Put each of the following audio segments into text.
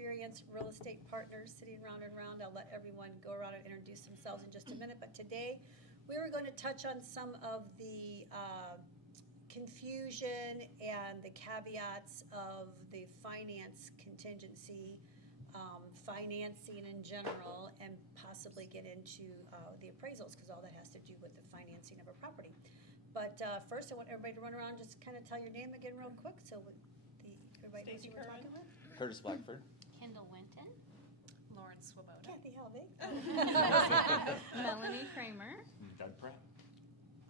Experienced Real Estate Partners, sitting round and round. I'll let everyone go around and introduce themselves in just a minute, but today we were going to touch on some of the confusion and the caveats of the finance contingency, financing in general, and possibly get into the appraisals, because all that has to do with the financing of a property. But first, I want everybody to run around, just kind of tell your name again real quick, so everybody knows who we're talking with. Curtis Blackford. Kendall Winton. Lauren Swoboda. Kathy Helbig. Melanie Kramer. Doug Pratt.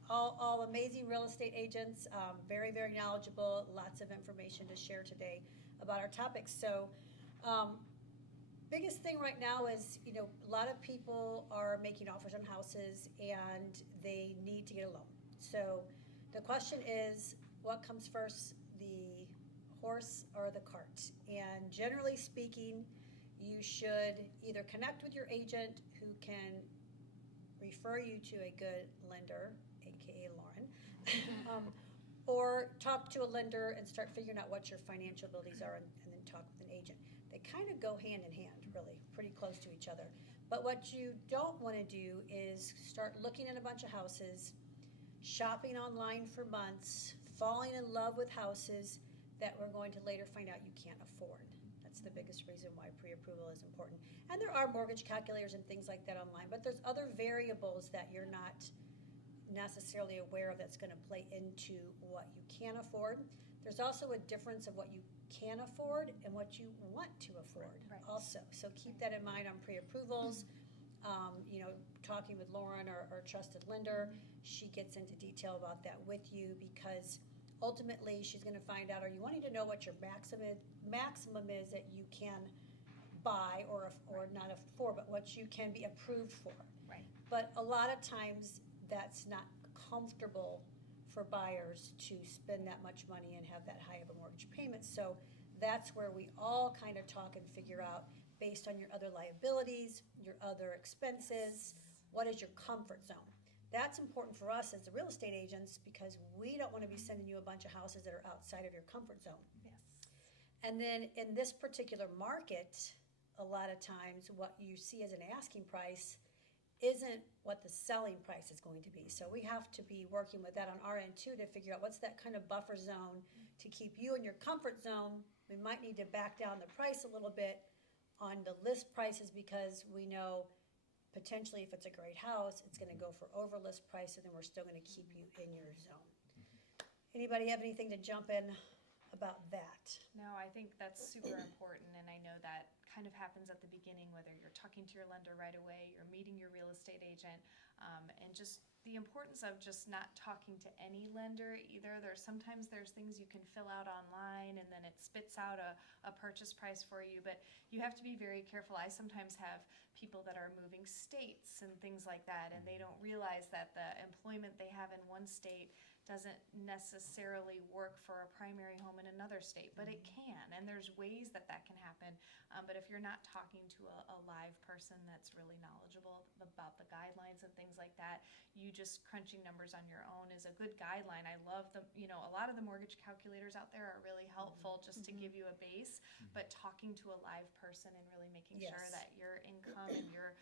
All amazing real estate agents, very, very knowledgeable, lots of information to share today about our topics. So, biggest thing right now is, a lot of people are making offers on houses and they need to get a loan. So the question is, what comes first, the horse or the cart? And generally speaking, you should either connect with your agent who can refer you to a good lender, aka Lauren, or talk to a lender and start figuring out what your financial abilities are, and then talk with an agent. They kind of go hand in hand, really, pretty close to each other. But what you don't want to do is start looking at a bunch of houses, shopping online for months, falling in love with houses that we're going to later find out you can't afford. That's the biggest reason why pre-approval is important. And there are mortgage calculators and things like that online, but there's other variables that you're not necessarily aware of that's going to play into what you can afford. There's also a difference of what you can afford and what you want to afford also. So keep that in mind on pre-approvals. Talking with Lauren, our trusted lender, she gets into detail about that with you, because ultimately she's going to find out, are you wanting to know what your maximum is that you can buy or not afford, but what you can be approved for. Right. But a lot of times that's not comfortable for buyers to spend that much money and have that high of a mortgage payment. So that's where we all kind of talk and figure out, based on your other liabilities, your other expenses, what is your comfort zone? That's important for us as the real estate agents, because we don't want to be sending you a bunch of houses that are outside of your comfort zone. Yes. And then in this particular market, a lot of times what you see as an asking price isn't what the selling price is going to be. So we have to be working with that on our end too, to figure out what's that kind of buffer zone to keep you in your comfort zone. We might need to back down the price a little bit on the list prices, because we know potentially if it's a great house, it's going to go for over list price, and then we're still going to keep you in your zone. Anybody have anything to jump in about that? No, I think that's super important, and I know that kind of happens at the beginning, whether you're talking to your lender right away, you're meeting your real estate agent, and just the importance of just not talking to any lender either. Sometimes there's things you can fill out online and then it spits out a purchase price for you, but you have to be very careful. I sometimes have people that are moving states and things like that, and they don't realize that the employment they have in one state doesn't necessarily work for a primary home in another state, but it can, and there's ways that can happen. But if you're not talking to a live person that's really knowledgeable about the guidelines and things like that, you just crunching numbers on your own is a good guideline. I love them. A lot of the mortgage calculators out there are really helpful just to give you a base, but talking to a live person and really making sure that your income and your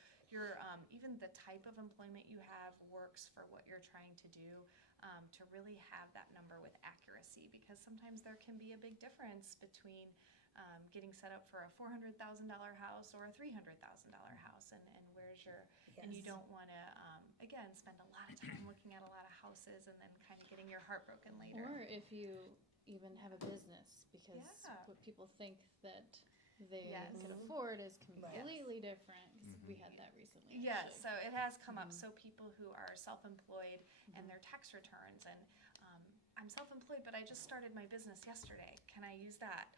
even the type of employment you have works for what you're trying to do, to really have that number with accuracy, because sometimes there can be a big difference between getting set up for a $400,000 house or a $300,000 house, and where's your, and you don't want to, again, spend a lot of time looking at a lot of houses and then kind of getting your heart broken later. Or if you even have a business, because what people think that they can afford is completely different. We had that recently. Yes, so it has come up. So people who are self-employed and their tax returns, and I'm self-employed, but I just started my business yesterday. Can I use that?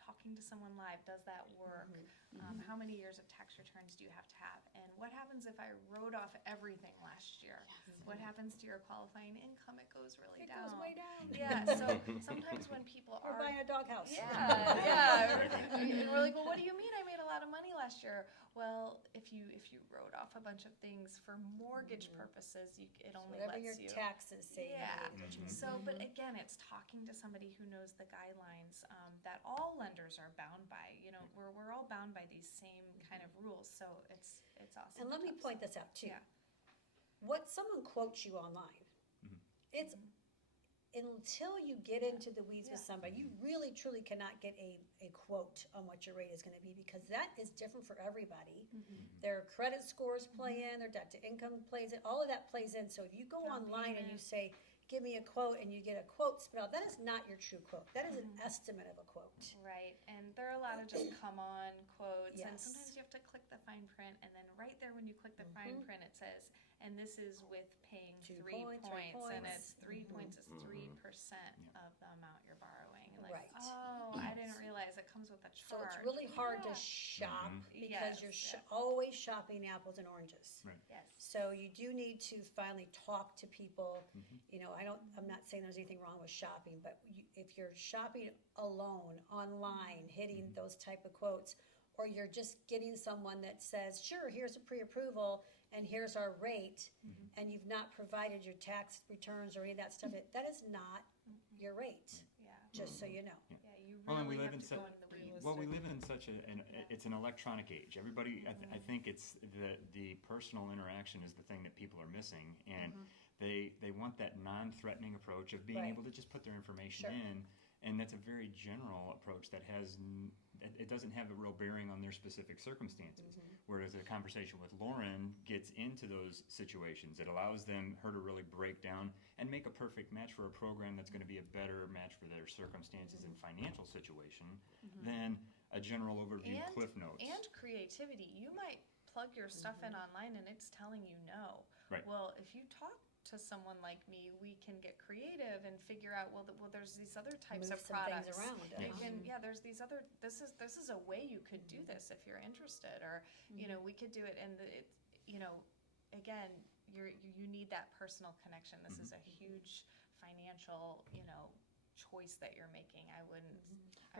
Talking to someone live, does that work? How many years of tax returns do you have to have? And what happens if I wrote off everything last year? What happens to your qualifying income? It goes really down. It goes way down. Yeah, so sometimes when people We're buying a doghouse. And we're like, well, what do you mean I made a lot lot of money last year. Well, if you wrote off a bunch of things for mortgage purposes, it only Whatever lets your you. taxes say. Yeah. You need, So, but again, it's talking to somebody who knows the guidelines that all lenders are bound by. You know, we're all bound by these same kind of rules. So it's awesome. And let to me talk point to this out too. Yeah. What someone quotes you online, it's until you get into the weeds with somebody, you really truly cannot get a quote on what your rate is going to be, because that is different for everybody. Their credit scores play in, their debt to income plays in, all of that plays in. So if you go online and you say, give me a quote, and you get a quote spit out, that is not your true quote. That is an estimate of a quote. Right, and there are a lot of just come on quotes, and Yes. sometimes you have to click the fine print, and then right there when you click the fine print, it says, and this is with paying 2 3 points, points, 3 and points. it's 3 points is 3% of the amount you're borrowing. Like, Right. oh, I didn't realize it comes with a So charge. it's really hard to Yeah. shop because Yes, you're always shopping apples and oranges. Yes. So you do need to finally talk to people. You know, I'm not saying there's anything wrong with shopping, but if you're shopping alone, online, hitting those type of quotes, or you're just getting someone that says, sure, here's a pre-approval and here's our rate, and you've not provided your tax returns or any of that stuff, that is not your rate, Yeah. just so you know. Yeah, you Well, and we really live have in to go into the weeds. Well, we live in such it's an electronic age. Everybody, I think it's the personal interaction is the thing that people are missing, and they want that non-threatening approach of being Right. able to just put their information Sure. in, and that's a very general approach that it doesn't have a real bearing on their specific circumstances. Whereas a conversation with Lauren gets into those situations. It allows her to really break down and make a perfect match for a program that's going to be a better match for their circumstances and financial situation than a general overview cliff notes. And creativity. You might plug your stuff in online and it's telling you no. Right. Well, if you talk to someone like me, we can get creative and figure out, well, there's these other types Move of some things products. around. You can, there's these other, this is a way you could do this if you're interested, or, you know, we could do it, and you know, again, you need that personal connection. This is a huge financial, you know, choice that you're making. I wouldn't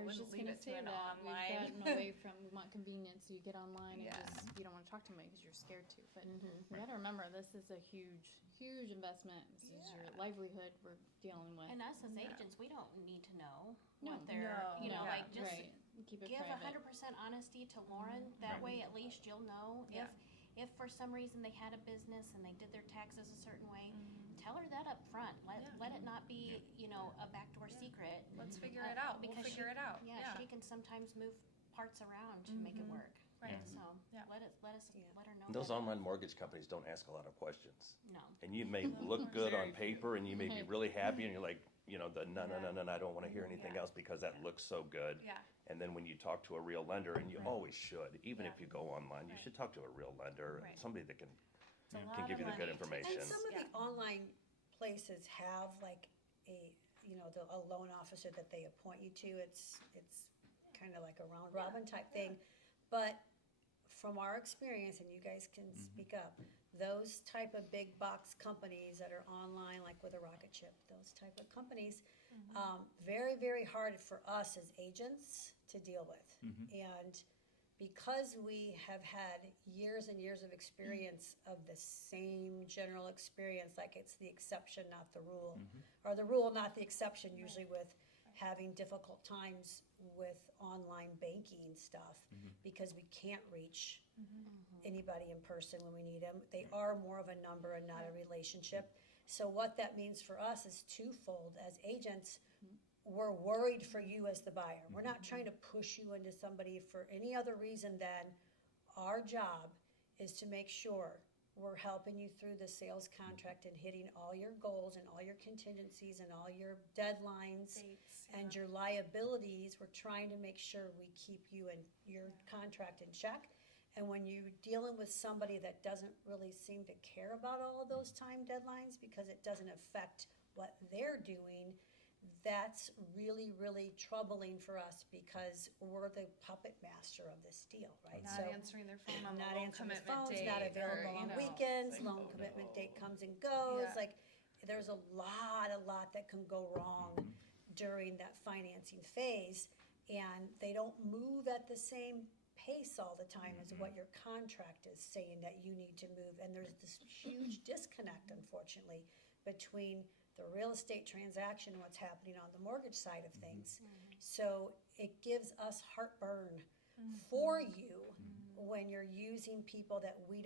was just leave gonna it say to an that online. we've gotten away from, we want convenience, so you get online Yeah. and just, you don't wanna talk to anybody because you're scared to, but we gotta remember, this is a huge investment, this is your livelihood we're dealing with. And us as agents, we don't need to know No. what they're, No. you know, Yeah. like just Right, keep it give private. 100% honesty to Lauren. That way, at least you'll know Yeah. if for some reason they had a business and they did their taxes a certain way. Tell her that up front. Let it not be, you know, a backdoor secret. Let's figure it out. We'll Because figure it out. Yeah, she can sometimes move parts around to make it work. Right. So Yeah. let her know. Those that. online mortgage companies don't ask a lot of questions. No. And you may look good Very on paper and you may be really happy and you're like, you know, no, I don't want to hear anything Yeah. else because that looks so good. Yeah. And then when you talk to a real lender, and you always should, even if you go online, you should talk to a real lender, Right. somebody that can It's a lot give you the of good money to- information. And some of the Yeah. online places have like a loan officer that they appoint you to. It's kind of like a round robin type thing. But from our experience, and you guys can speak up, those type of big box companies that are online, like with a rocket ship, those type of companies, very, very hard for us as agents to deal with. And because we have had years and years of experience of the same general experience, like it's the exception, not the rule, or the rule, not the exception, usually with having difficult times with online banking stuff, because we can't reach anybody in person when we need them. They are more of a number and not a relationship. So what that means for us is twofold. As agents, we're worried for you as the buyer. We're not trying to push you into somebody for any other reason than our job is to make sure we're helping you through the sales contract and hitting all your goals and all your contingencies and all your deadlines Dates, and your liabilities. We're trying to make sure we keep you and your contract in check. And when you're dealing with somebody that doesn't really seem to care about all of those time deadlines because it doesn't affect what they're doing, that's really, really troubling for us because we're the puppet master of this deal, right? Not answering their phone on the Not loan answering the commitment phones, date. not or, available you on know, weekends, it's like, loan oh, commitment no. date comes and goes. Yeah. Like, there's a lot that can go wrong during that financing phase, and they don't move at the same pace all the time as what your contract is saying that you need to move. And there's this huge disconnect, unfortunately, between the real estate transaction and what's happening on the mortgage side of things. So it gives us heartburn for you when you're using people that we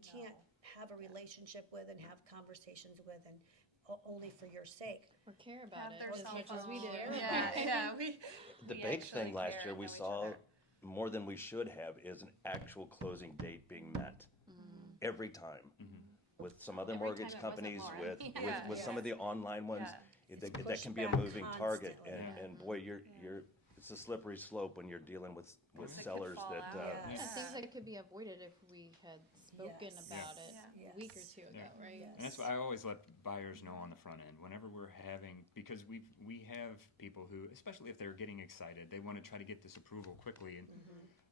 can't have a relationship with and have conversations with, and only for your sake. Or care about Have it their as cell much as we do. phone. Yeah. The we big actually thing last care year and we know each saw other. more than we should have is an actual closing date being met every time. With some other Every mortgage time it wasn't companies, Lauren. with some of the online ones, that pushed can be a back moving target. constantly. And boy, it's a slippery slope when you're dealing with Things that could sellers fall that. out. Yeah, Yes. things that could be avoided if we had spoken Yes. about it Yes. a week or two ago, Yeah. right? Yes. And that's why I always let buyers know on the front end whenever we're having, because we have people who, especially if they're getting excited, they want to try to get this approval quickly. And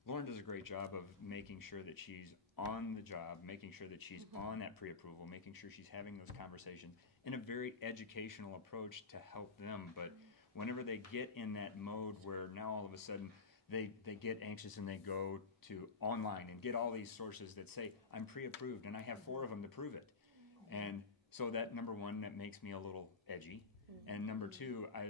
Lauren does a great job of making sure that she's on the job, making sure that she's on that pre-approval, making sure she's having those conversations in a very educational approach to help them. But whenever they get in that mode where now all of a sudden they get anxious and they go to online and get all these sources that say, I'm pre-approved and I have 4 of them to prove it. And so that, number one, that makes me a little edgy. And number two, I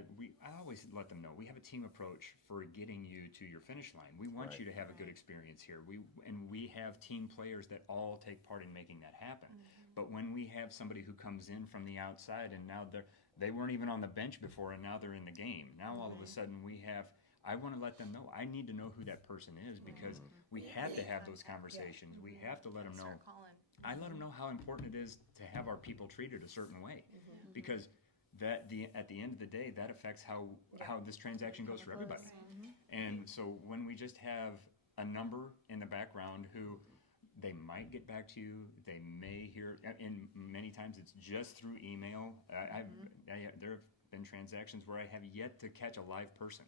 always let them know we have a team approach for getting you to your finish line. We want you to have a good experience here. We have team players that all take part in making that happen. But when we have somebody who comes in from the outside and now they weren't even on the bench before and now they're in the game. Now all of a sudden I want to let them know. I need to know who that person is because we have to have those conversations. We have to let them know. Start calling. I let them know how important it is to have our people treated a certain way, because at the end of the day, that affects how this transaction goes for everybody. And so when we just have a number in the background who they might get back to you, they may hear, and many times it's just through email. There have been transactions where I have yet to catch a live person.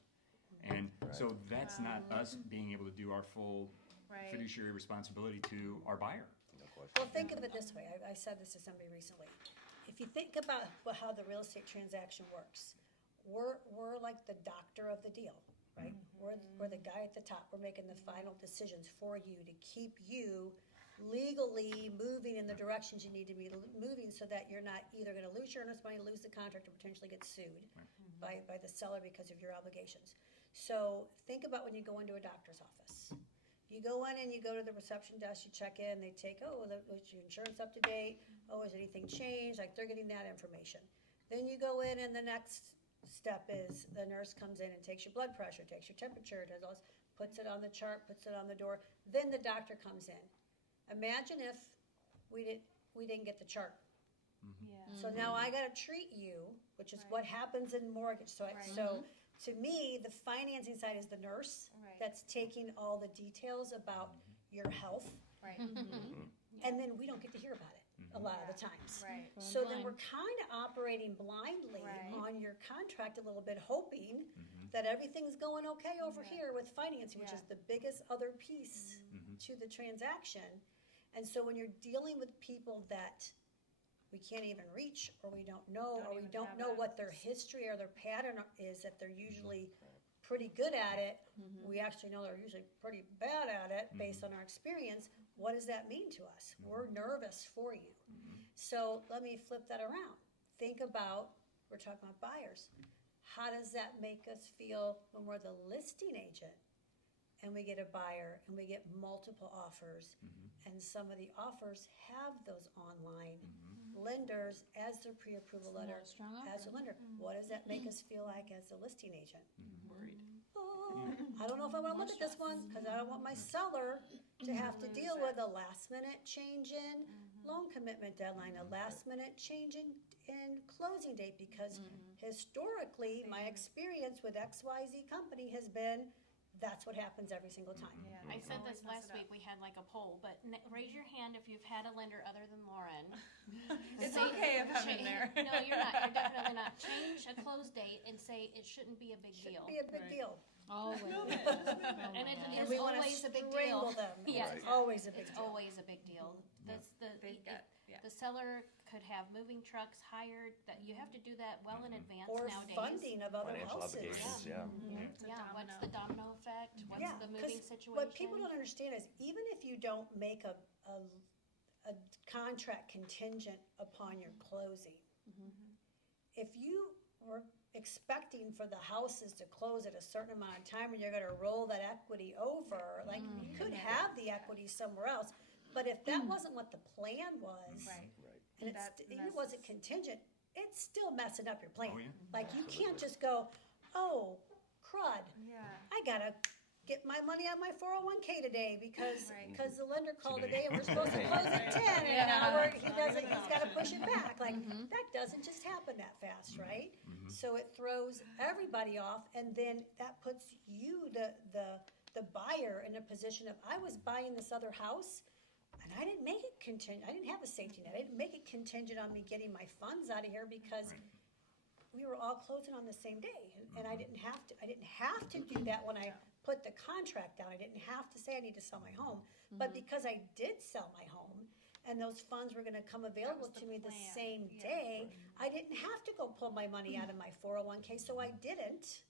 And so that's not us being able to do our full Right. fiduciary responsibility to our buyer. No question. Well, think of it this way. I said this to somebody recently. If you think about how the real estate transaction works, we're like the doctor of the deal, right? We're the guy at the top. We're making the final decisions for you to keep you legally moving in the directions you need to be moving, so that you're not either going to lose your earnest money, lose the contract, or potentially get sued by the seller because of your obligations. So think about when you go into a doctor's office. You go in and you go to the reception desk, you check in, they take, is your insurance up to date? Oh, has anything changed? Like, they're getting that information. Then you go in and the next step is the nurse comes in and takes your blood pressure, takes your temperature, does all this, puts it on the chart, puts it on the door. Then the doctor comes in. Imagine if we didn't get the chart. Yeah. So now I gotta treat you, which is what happens in mortgage. So to me, the financing side is the nurse Right. that's taking all the details about your health, Right. and then we don't get to hear about it a lot of the times. Right. So then we're kind of operating blindly Right. on your contract a little bit, hoping that everything's going okay over here with financing, which is the biggest other piece to the transaction. And so when you're dealing with people that we can't even reach, or we don't know, or we even don't have know what access. their history or their pattern is, that they're usually pretty good at it. We actually know they're usually pretty bad at it based on our experience. What does that mean to us? We're nervous for you. So let me flip that around. Think about, we're talking about buyers. How does that make us feel when we're the listing agent and we get a buyer and we get multiple offers, and some of the offers have those online lenders as their pre-approval letter, Not a strong as a offer. lender? What does that make us feel like as a listing agent? Worried. Oh, I don't know if I want to look at this one, because I don't want my seller to have to deal with a last minute change in loan commitment deadline, a last minute change in closing date, because historically, my experience with XYZ company has been, that's what happens every single time. Yeah. I said Always this mess last it up. week, we had like a poll, but raise your hand if you've had a lender other than Lauren. It's Say- okay if I'm in there. No, you're not, you're definitely not. Change a close date and say it shouldn't be a big deal. Shouldn't be a big deal. Always. And it And is we want to always a big strangle deal. them. Yes. It's always a big It's deal. always a big deal. That's They've got, the seller could have moving trucks hired, that you have to do that well in advance Or nowadays. funding of other Financial houses. obligations, yeah. It's a Yeah, what's domino. the domino effect? What's Yeah, the 'cause moving situation? what people don't understand is even if you don't make a contract contingent upon your closing, if you were expecting for the houses to close at a certain amount of time and you're gonna roll that equity over, like, you could have the equity somewhere else, but if that wasn't what the plan was, Right. Right. and That it wasn't contingent, it's still messing up your plan. Oh, yeah. Like, you can't just go, oh, crud, Yeah. I gotta get my money out of my 401k today because, Right. the lender called Today. today and we're supposed to close at 10 and now he's gotta push it back. Like, that doesn't just happen that fast, right? So it throws everybody off, and then that puts you, the buyer, in a position of, I was buying this other house and I didn't make it contingent, I didn't have a safety net, I didn't make it contingent on me getting my funds out of here because Right. we were all closing on the same day, and I didn't have to do that when I put the contract down. I didn't have to say I need to sell my home, but because I did sell my home, and those funds were gonna come available the to me the plan. same Yeah. day, I didn't have to go pull my money out of my 401k, so I didn't.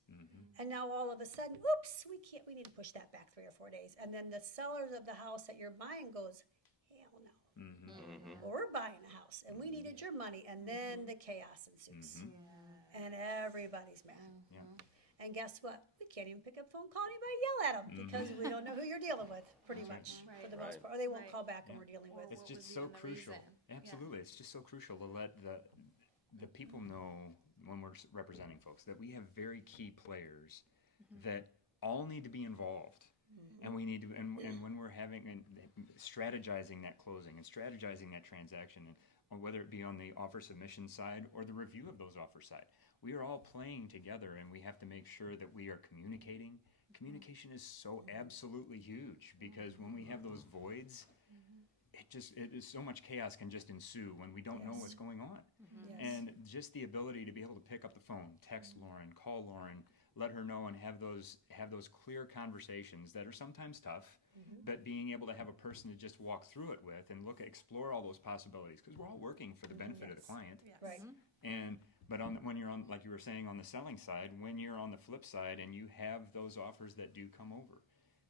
And now all of a sudden, oops, we need to push that back 3 or 4 days, and then the sellers of the house that you're buying goes, hell no. Or we're buying a house, and we needed your money, and then the chaos ensues. And everybody's mad. Yeah. And guess what? We can't even pick up the phone, call anybody, yell at them, because we don't know who you're dealing with, pretty much, for the most Right. part. Or they won't Right. call back when Yeah. we're dealing Or with. It's what just was so even the crucial. reason? Absolutely, it's just so crucial to let the people know when we're representing folks that we have very key players that all need to be involved, and we need to, and when we're having and strategizing that closing and strategizing that transaction, and or whether it be on the offer submission side or the review of those offers side, we are all playing together, and we have to make sure that we are communicating. Communication is so absolutely huge, because when we have those voids, it is so much chaos can just ensue when we don't know Yes. what's going on. Yes. And just the ability to be able to pick up the phone, text Lauren, call Lauren, let her know, and have those clear conversations that are sometimes tough, but being able to have a person to just walk through it with and explore all those possibilities, because we're all working for the benefit of the client. Yes. Right. But when you're on, like you were saying, on the selling side, when you're on the flip side and you have those offers that do come over,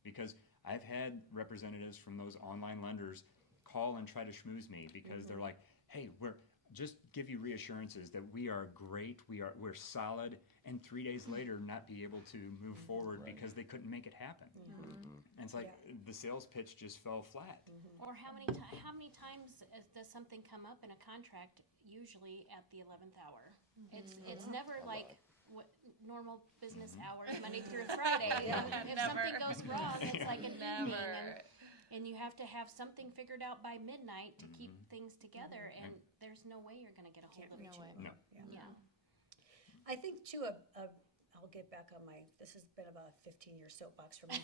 because I've had representatives from those online lenders call and try to schmooze me because they're like, hey, we're just give you reassurances that we are great, we're solid, and 3 days later not be able to move forward because they couldn't make it happen. And it's like the sales pitch just fell flat. Or how many times does something come up in a contract? Usually at the 11th hour. It's never like what normal business hours, Monday through Friday. If something goes wrong, it's like an evening, and you have to have something figured out by midnight to keep things together. And there's no way you're going to get a hold of each other. No. Yeah. I think too, I'll get back on this has been about a 15-year soapbox for me,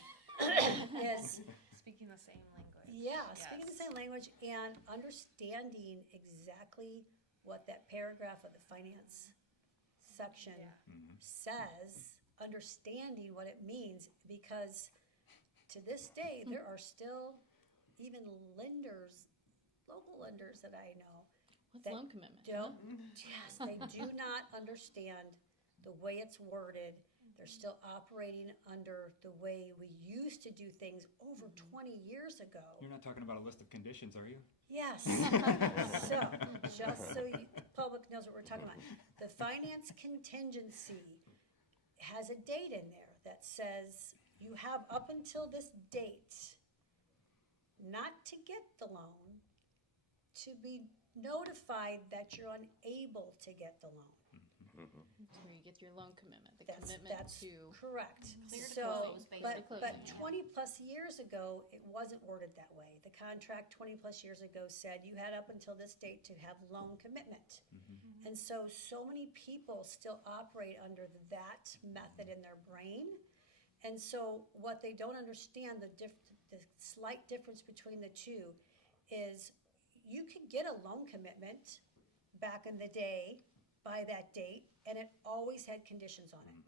is, Speaking the same language. speaking the same language and understanding exactly what that paragraph of the finance section says, understanding what it means, because to this day, there are still even lenders, local lenders that I know, What's that loan commitment? they do not understand the way it's worded. They're still operating under the way we used to do things over 20 years ago. You're not talking about a list of conditions, are you? Yes. So, just so the public knows what we're talking about. The finance contingency has a date in there that says you have up until this date not to get the loan, to be notified that you're unable to get the loan. That's where you get your loan commitment, the That's commitment to. correct. Clear to So, close, but basically. 20 plus years ago, it wasn't worded that way. The contract 20 plus years ago said you had up until this date to have loan commitment. And so many people still operate under that method in their brain. And so what they don't understand, the slight difference between the two is you could get a loan commitment back in the day by that date, and it always had conditions on it.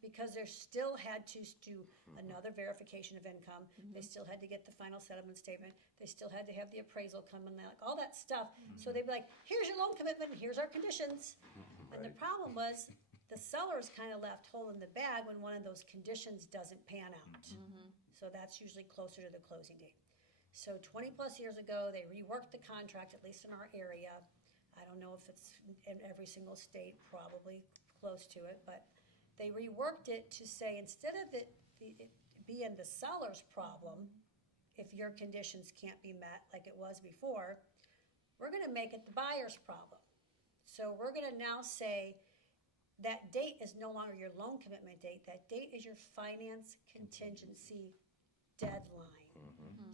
Because there still had to do another verification of income, they still had to get the final settlement statement, they still had to have the appraisal come and like all that stuff. So they'd be like, here's your loan commitment, and here's our conditions. And the problem was, the seller's kind of left holding the bag when one of those conditions doesn't pan out. So that's usually closer to the closing date. So 20 plus years ago, they reworked the contract, at least in our area. I don't know if it's in every single state, probably close to it, but they reworked it to say, instead of it being the seller's problem, if your conditions can't be met like it was before, we're gonna make it the buyer's problem. So we're gonna now say, that date is no longer your loan commitment date, that date is your finance contingency deadline.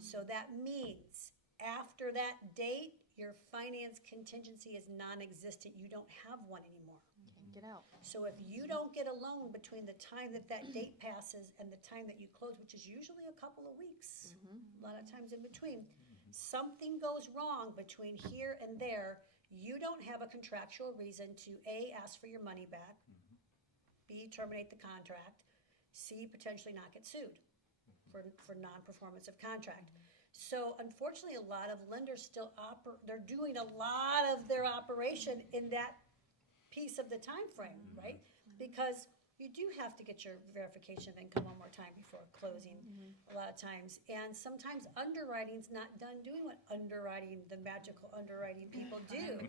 So that means after that date, your finance contingency is non-existent, you don't have one anymore. Get out. So if you don't get a loan between the time that date passes and the time that you close, which is usually a couple of weeks, a lot of times in between, something goes wrong between here and there, you don't have a contractual reason to A, ask for your money back, B, terminate the contract, C, potentially not get sued for non-performance of contract. So unfortunately, a lot of lenders still they're doing a lot of their operation in that piece of the time frame, right? Because you do have to get your verification of income one more time before closing a lot of times. And sometimes underwriting's not done doing what the magical underwriting people do.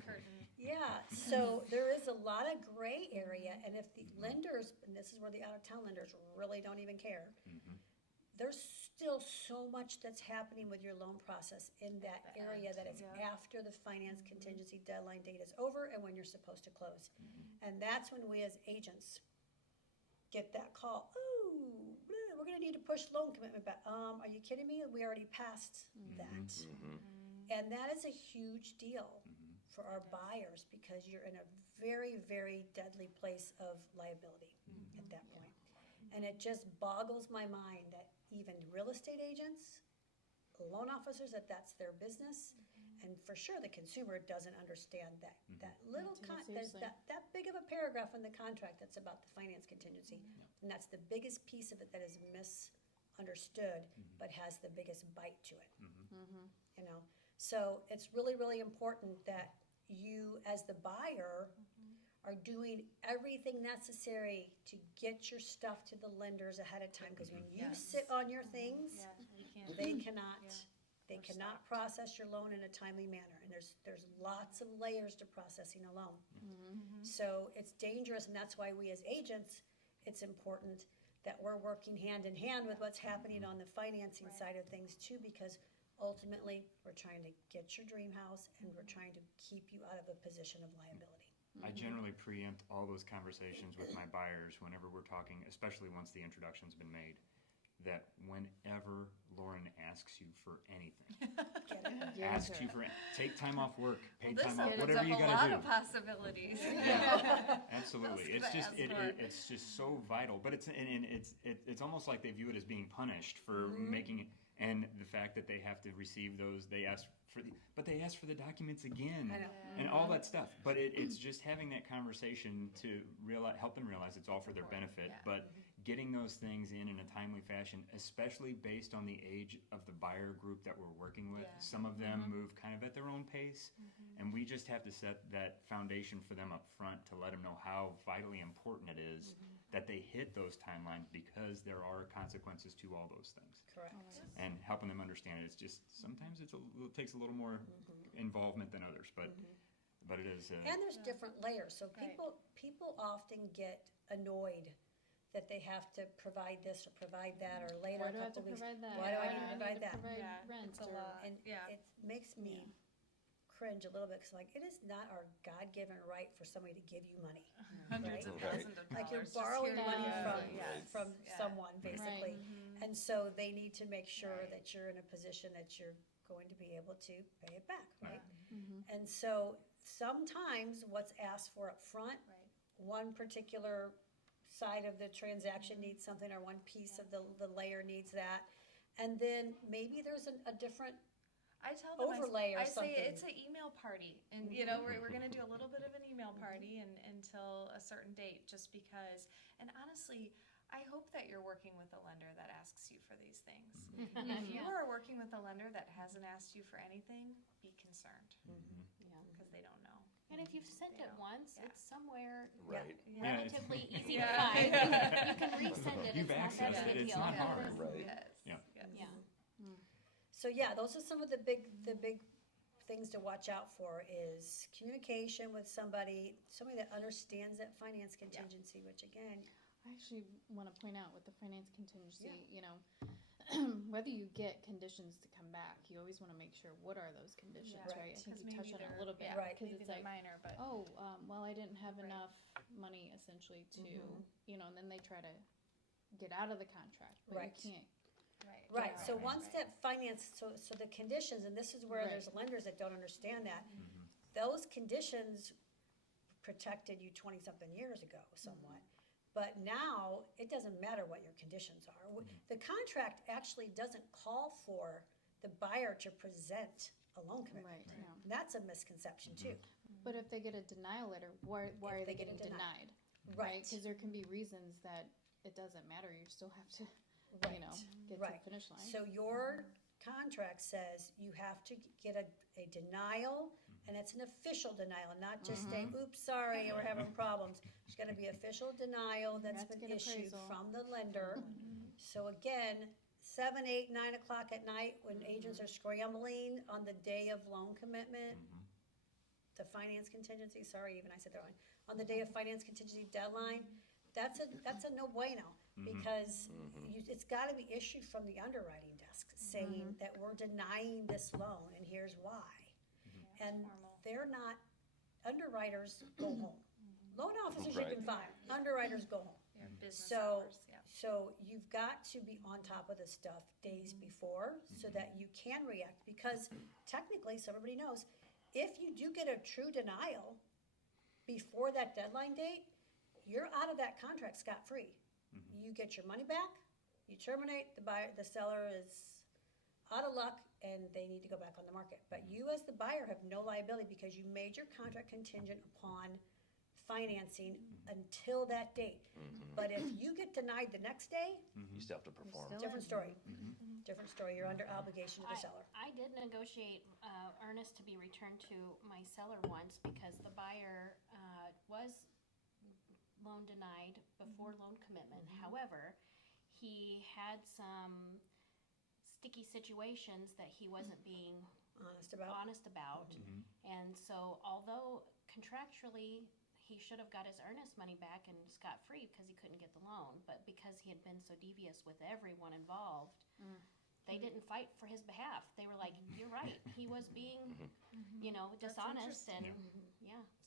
Yeah, so there is a lot of gray area, and if the lenders, and this is where the out-of-town lenders really don't even care, there's still so much that's happening with your loan process in that area that is after the finance contingency deadline date is over and when you're supposed to close. And that's when we as agents get that call, we're gonna need to push loan commitment back. Are you kidding me? We already passed that. And that is a huge deal for our buyers because you're in a very, very deadly place of liability at that point. And it just boggles my mind that even real estate agents, loan officers, that's their business, and for sure the consumer doesn't understand that little there's that big of a paragraph in the contract that's about the finance contingency, and that's the biggest piece of it that is misunderstood, but has the biggest bite to it. You know, so it's really, really important that you, as the buyer, are doing everything necessary to get your stuff to the lenders ahead of time, because when you sit on your things, they cannot process your loan in a timely manner, and there's lots of layers to processing a loan. So it's dangerous, and that's why we as agents, it's important that we're working hand in hand with what's happening on the financing side of things too, because ultimately we're trying to get your dream house and we're trying to keep you out of a position of liability. I generally preempt all those conversations with my buyers whenever we're talking, especially once the introduction's been made, that whenever Lauren asks you for anything, take time off work, paid time off, whatever you gotta do. There's a lot of possibilities. Absolutely. It's just so vital, but it's almost like they view it as being punished for making it, and the fact that they have to receive those, they ask for the documents again, and all that stuff. But it's just having that conversation to help them realize it's all for their benefit, but getting those things in a timely fashion, especially based on the age of the buyer group that we're working with. Some of them move kind of at their own pace, and we just have to set that foundation for them up front to let them know how vitally important it is that they hit those timelines, because there are consequences to all those things. Correct. And helping them understand it. It's just, sometimes it takes a little more involvement than others, but it is. And there's different layers, so people often get annoyed that they have to provide this or provide that, or later Why do I a have to couple weeks. provide that? Why do I need to provide that? Rent It's a or lot. And it makes me cringe a little bit, because like, it is not our God-given right for somebody to give you money. Hundreds of Right. thousands of Like you're dollars just borrowing here money to from use. from someone, basically. Right. And so they need to make sure that you're in a position that you're going to be able to pay it back, right? And so sometimes what's asked for up front, one particular side of the transaction needs something, or one piece of the layer needs that. And then maybe there's a different I tell them, overlay or I say something. it's an email party, and we're going to do a little bit of an email party until a certain date, just because. And honestly, I hope that you're working with a lender that asks you for these things. If you are working with a lender that hasn't asked you for anything, be concerned, because they don't know. And if you've sent it once, it's somewhere Right. relatively easy to Yeah. find. You can resend it. You've It's not that accessed big a it. It's deal. not hard. Right. Yes. Yeah. Yes. Yeah. So yeah, those are some of the big things to watch out for is communication with somebody that understands that finance contingency, which again, I actually want to point out with the finance contingency, whether you get conditions to come back, you always want to make sure what are those conditions, Yeah. right? I think 'Cause you touched maybe on it a they're- little bit, Right. because Maybe it's they're like, minor, but well, I didn't have Right. enough money essentially to, and then they try to get out of the contract, but Right. you can't. right, Yeah. so Right. once that finance, so the conditions, and this is where Right. there's lenders that don't understand that, those conditions protected you 20-something years ago somewhat. But now, it doesn't matter what your conditions are. The contract actually doesn't call for the buyer to present a loan commitment. Right, yeah. And that's a misconception too. But if they get a denial letter, why If are they they get a getting denial. denied? Right. Because there can be reasons that it doesn't matter, you still have to, Right. get to Right. the finish line. So your contract says you have to get a denial, and it's an official denial, not just a, oops, sorry, we're having problems. There's gonna be official denial that's have to been get issued appraisal. from the lender. So again, 7, 8, 9 o'clock at night, when agents are scrambling on the day of loan commitment, the finance contingency, sorry, even I said that wrong, on the day of finance contingency deadline, that's a no bueno, because it's gotta be issued from the underwriting desk saying that we're denying this loan and here's why. And they're not, underwriters go home. Loan officers you can fire, underwriters go home. your business So, hours, yeah. so you've got to be on top of this stuff days before so that you can react, because technically, so everybody knows, if you do get a true denial before that deadline date, you're out of that contract scot-free. You get your money back, you terminate, the seller is out of luck and they need to go back on the market. But you as the buyer have no liability because you made your contract contingent upon financing until that date. But if you get denied the next day, You still have to perform. different story. Different story, you're under obligation to the seller. I did negotiate earnest to be returned to my seller once because the buyer was loan denied before loan commitment. However, he had some sticky situations that he wasn't being Honest about. And so although contractually he should have got his earnest money back and scot-free because he couldn't get the loan, but because he had been so devious with everyone involved, they didn't fight for his behalf. They were like, you're right, he was being, dishonest, and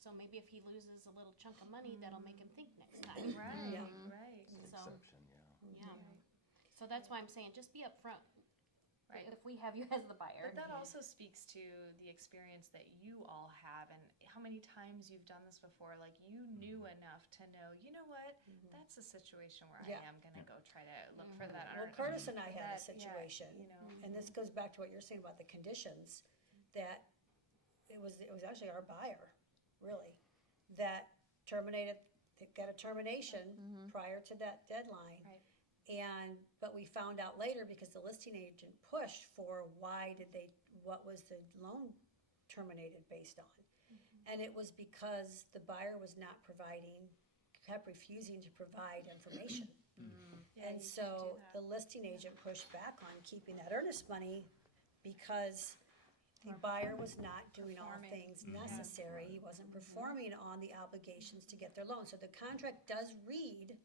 so maybe if he loses a little chunk of money, that'll make him think next time. Right, Yeah. right. So, Exception, yeah. yeah. So that's why I'm saying, just be upfront. Right. If we have you as the buyer. But that also speaks to the experience that you all have and how many times you've done this before. Like, you knew enough to know, you know what, that's a situation where Yeah. I am going to go try to look for that. Well, earn- Curtis and I had a that- situation, yeah, and this goes back to what you're saying about the conditions, that it was actually our buyer, really, that terminated, that got a termination prior to that deadline. Right. But we found out later because the listing agent pushed for what was the loan terminated based on? And it was because the buyer was not kept refusing to provide information. Yeah, And you so can't do that. the listing agent pushed back on keeping that earnest money because the buyer was not doing all Performing. things necessary. He wasn't performing on the obligations to get their loan. So the contract does read,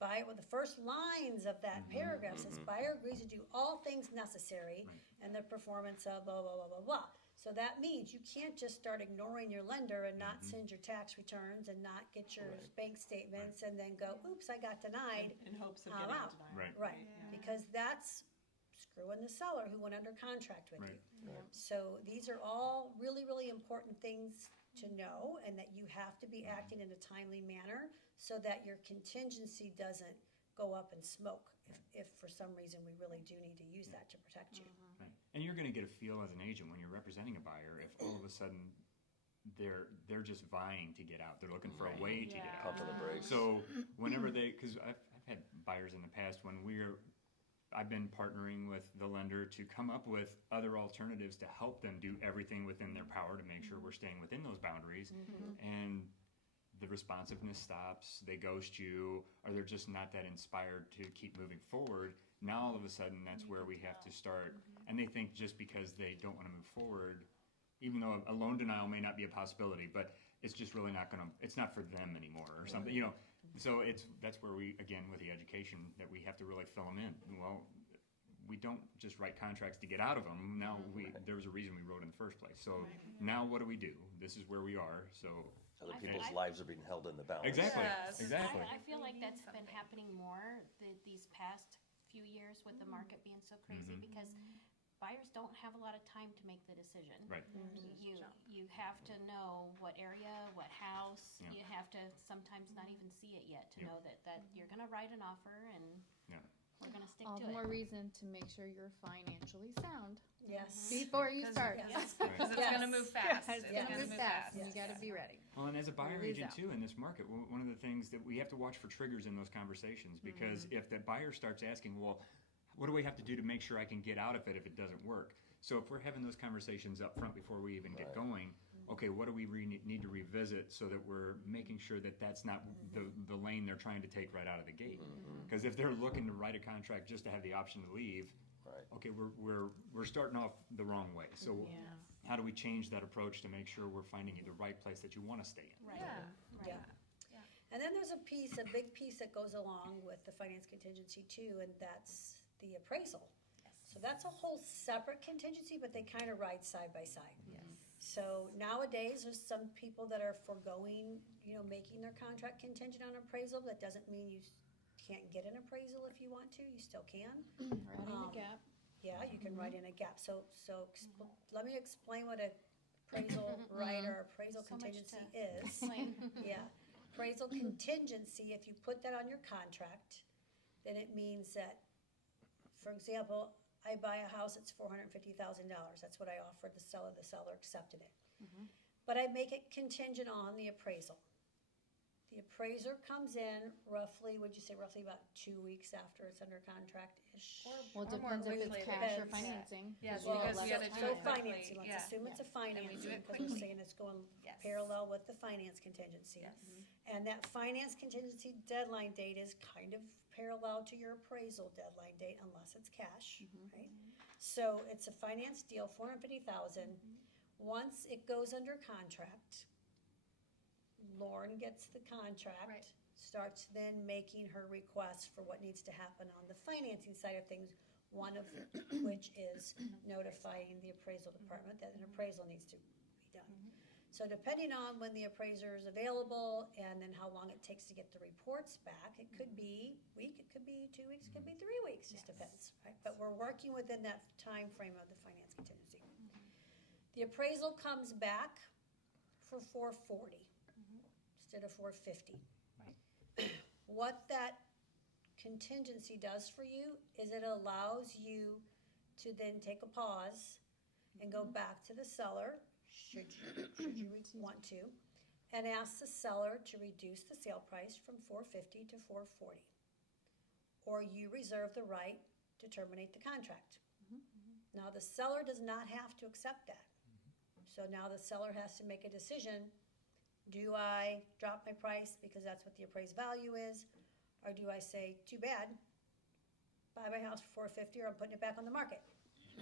the first lines of that paragraph says, buyer agrees to do all things necessary and the performance of blah, blah, blah, blah, blah. So that means you can't just start ignoring your lender and not send your tax returns and not get your bank statements and then go, oops, I got denied. In hopes of I'm getting out. a denial. Right, because that's screwing the seller who went under contract with you. So these are all really, really important things to know, and that you have to be acting in a timely manner so that your contingency doesn't go up in smoke if for some reason we really do need to use that to protect you. Right. And you're going to get a feel as an agent when you're representing a buyer if all of a sudden they're just vying to get out. They're looking for a way to get out. Pump on the brakes. So whenever because I've had buyers in the past when I've been partnering with the lender to come up with other alternatives to help them do everything within their power to make sure we're staying within those boundaries. And the responsiveness stops, they ghost you, or they're just not that inspired to keep moving forward. Now all of a sudden that's where we have to start. And they think just because they don't want to move forward, even though a loan denial may not be a possibility, but it's just really it's not for them anymore or something, you know. So that's where we, again, with the education, that we have to really fill them in. Well, we don't just write contracts to get out of them. Now there was a reason we wrote in the first place. So now what do? This is where we are. So Other people's lives are being held in the balance. exactly, Yes. exactly. I feel like that's been happening more these past few years with the market being so crazy because buyers don't have a lot of time to make the decision. Right. You have to know what area, what house. Yeah. You have to sometimes not even see it yet to know that you're going to write an offer and we're going to stick All to the it. more reason to make sure you're financially sound Yes. before you start. Yes. Because it's going to move fast. It's It's gonna going to move move fast, fast. and you gotta be ready. Well, and as a buyer Lose agent out. too in this market, one of the things that we have to watch for triggers in those conversations, because if the buyer starts asking, well, what do we have to do to make sure I can get out of it if it doesn't work? So if we're having those conversations up front before we even get going, okay, what do we need to revisit so that we're making sure that that's not the lane they're trying to take right out of the gate? Because if they're looking to write a contract just to have the option to leave, okay, we're starting off the wrong way. So how do we change that approach to make sure we're finding you the right place that you want to stay in? Right. Yeah. Yeah. And then there's a big piece that goes along with the finance contingency too, and that's the appraisal. So that's a whole separate contingency, but they kind of ride side by side. So nowadays, there's some people that are foregoing, making their contract contingent on appraisal. That doesn't mean you can't get an appraisal if you want to. You still can. Right in the gap. Yeah, you can write in a gap. So let me explain what a appraisal right or appraisal So much contingency to is. explain. Yeah, appraisal contingency, if you put that on your contract, then it means that, for example, I buy a house, it's $450,000. That's what I offered the seller accepted it. But I make it contingent on the appraisal. The appraiser comes in roughly about 2 weeks after it's under contract-ish. Well, it Or more depends if it's quickly cash or than- financing. Yes, Well, because we so- gotta do so it quickly, financing, let's assume it's a And we do financing, it because we're quickly. saying it's going Yes. parallel with the finance contingency. Yes. And that finance contingency deadline date is kind of parallel to your appraisal deadline date unless it's cash, right? So it's a finance deal, $450,000. Once it goes under contract, Lauren gets the contract, Right. starts then making her requests for what needs to happen on the financing side of things, one of which is notifying the appraisal department that an appraisal needs to be done. So depending on when the appraiser is available and then how long it takes to get the reports back, it could be a week, it could be 2 weeks, it could be 3 weeks, just depends, right? But we're working within that time frame of the finance contingency. The appraisal comes back for $440 instead of $450. What that contingency does for you is it allows you to then take a pause and go back to the seller, should you want to, and ask the seller to reduce the sale price from $450 to $440. Or you reserve the right to terminate the contract. Now, the seller does not have to accept that. So now the seller has to make a decision. Do I drop my price because that's what the appraised value is? Or do I say, too bad, buy my house for $450 or I'm putting it back on the market?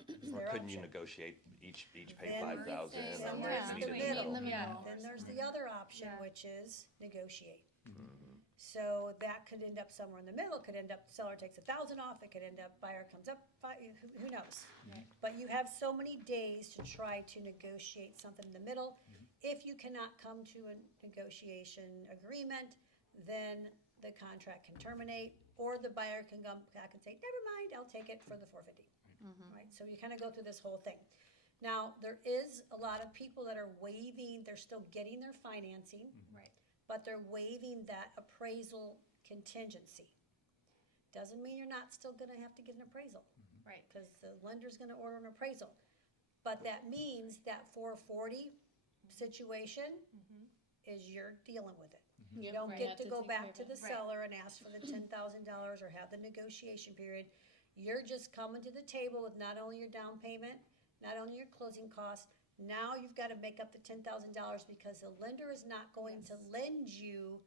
It's Or their couldn't you option. negotiate each pay Then 5,000 we're and Then then there's meet the in the middle. In the Yeah. middle. Then there's the other option, Yeah. which is negotiate. So that could end up somewhere in the middle. It could end up seller takes 1,000 off. It could end up buyer comes up. Who knows? But you have so many days to try to negotiate something in the middle. If you cannot come to a negotiation agreement, then the contract can terminate, or the buyer can come back and say, "Never mind, I'll take it for the $450." Right? So you kind of go through this whole thing. Now, there is a lot of people that are waiving. They're still getting their financing. Right. But they're waiving that appraisal contingency. Doesn't mean you're not still gonna have to get an appraisal, Right. because the lender's gonna order an appraisal. But that means that 440 situation is you're dealing with it. You don't Right, get have to to go take back care to of the it. Right. seller and ask for the $10,000 or have the negotiation period. You're just coming to the table with not only your down payment, not only your closing costs, now you've got to make up the $10,000 because the lender is not going to lend you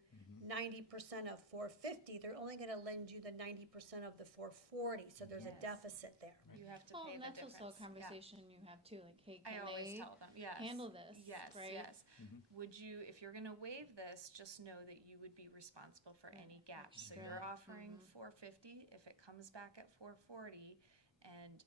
90% of 450. They're only going to lend you the 90% of the 440. So there's a Yes. deficit there. You have to Well, pay and the that's difference. also a Yeah. conversation you have too, like, hey, I can always they tell them, yes. handle this, Yes, right? yes. Would you, if you're gonna waive this, just know that you would be responsible for any gaps. So you're Sure. offering 450, if it comes back at 440, and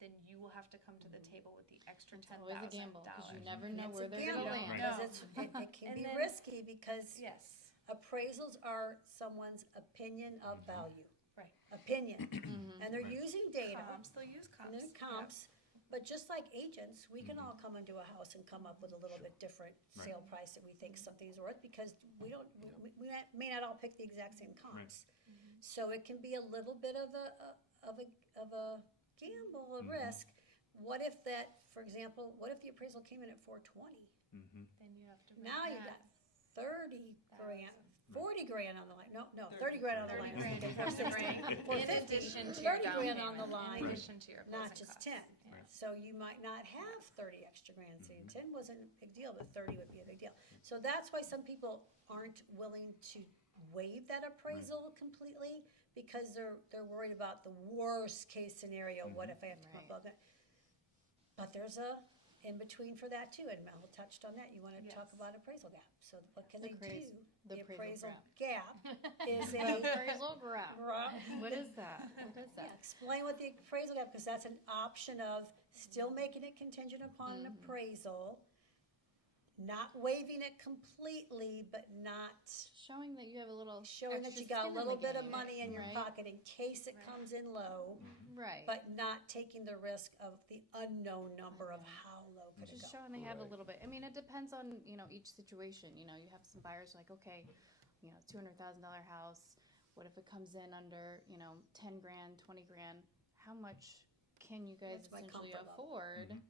then you will have to come to the table with the extra It's $10,000. always a gamble, because you never And know it's where a they're gonna gamble, land. because No. it can And be then- risky because Yes, appraisals are someone's opinion of value. right. Opinion. And they're Right. using data. Comps, they'll use And comps. then yeah. comps, but just like agents, we can all come into a house and come up with a little bit different Right. sale price that we think something's worth, because we don't, we may not all pick the exact same comps. So it can be a little bit of a gamble, a risk. What if that, for example, what if the appraisal came in at 420? Then you have to. Now you rent got 30 grand, 1,000. 40 grand on the line, no, 30 grand on the 30 line. grand you have to bring in 450, addition to your 30 down grand on the payment, line. in addition to your closing Not costs. just 10. Yeah. So you might not have 30 extra grand, saying 10 wasn't a big deal, but 30 would be a big deal. So that's why some people aren't willing to waive that appraisal completely, because they're worried about the worst case scenario, what if I have to come Right. above it? But there's a in-between for that too, and Mel touched on that, you wanna talk Yes. about appraisal gap, so what can The they appraisal- do? the appraisal gap is The a, appraisal graph. What is that? What is yeah, that? explain what the appraisal gap, because that's an option of still making it contingent upon an appraisal, not waiving it completely, but not Showing that you have a little showing that extra you got a skin in the little bit of game, money in your right? pocket in case it comes in low, Right. but not taking the risk of the unknown number of how low could it Just go. showing they have a little bit. I mean, it depends on, each situation. You have some buyers like, okay, $200,000 house. What if it comes in under, 10 grand, 20 grand? How much can you guys What's my essentially comfort level? afford